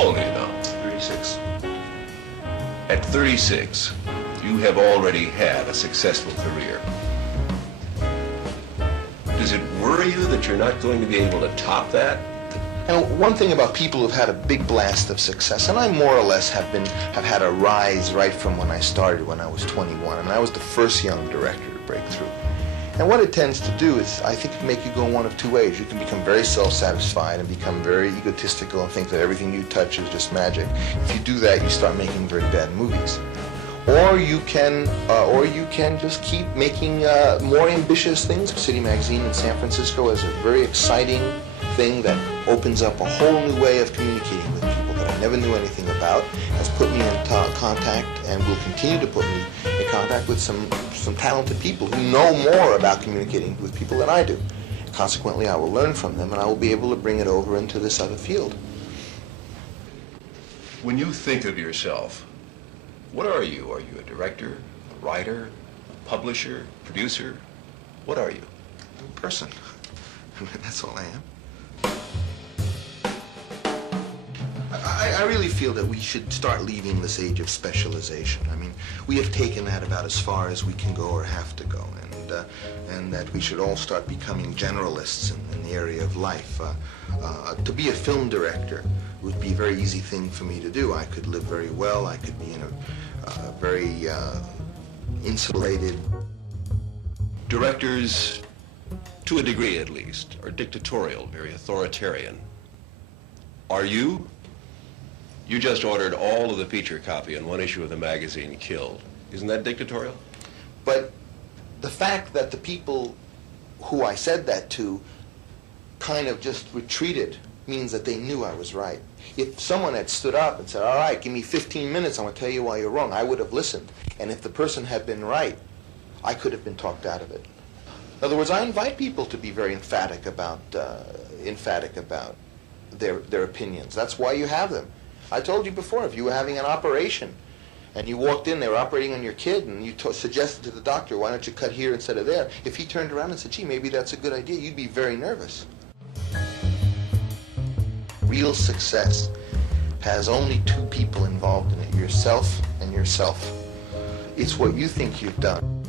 old are you now? 36. At 36, you have already had a successful career. Does it worry you that you're not going to be able to top that? And one thing about people who've had a big blast of success, and I more or less have had a rise right from when I started when I was 21. I mean, I was the first young director to break through. And what it tends to do is, I think, it can make you go one of two ways. You can become very self-satisfied and become very egotistical and think that everything you touch is just magic. If you do that, you start making very bad movies. Or you can just keep making more ambitious things. City Magazine in San Francisco is a very exciting thing that opens up a whole new way of communicating with people that I never knew anything about, has put me in contact and will continue to put me in contact with some talented people who know more about communicating with people than I do. Consequently, I will learn from them and I will be able to bring it over into this other field. When you think of yourself, what are you? Are you a director, a writer, a publisher, producer? What are you? I'm a person. That's all I am. I really feel that we should start leaving this age of specialization. I mean, we have taken that about as far as we can go or have to go, and that we should all start becoming generalists in the area of life. To be a film director would be a very easy thing for me to do. I could live very well. I could be in a very insulated. Directors, to a degree at least, are dictatorial, very authoritarian. Are you? You just ordered all of the feature copy in one issue of the magazine killed. Isn't that dictatorial? But the fact that the people who I said that to kind of just retreated means that they knew I was right. If someone had stood up and said, all right, give me 15 minutes, I'm going to tell you why you're wrong, I would have listened. And if the person had been right, I could have been talked out of it. In other words, I invite people to be very emphatic about their opinions. That's why you have them. I told you before, if you were having an operation and you walked in, they were operating on your kid, and you suggested to the doctor, why don't you cut here instead of there? If he turned around and said, gee, maybe that's a good idea, you'd be very nervous. Real success has only two people involved in it, yourself and yourself. It's what you think you've done.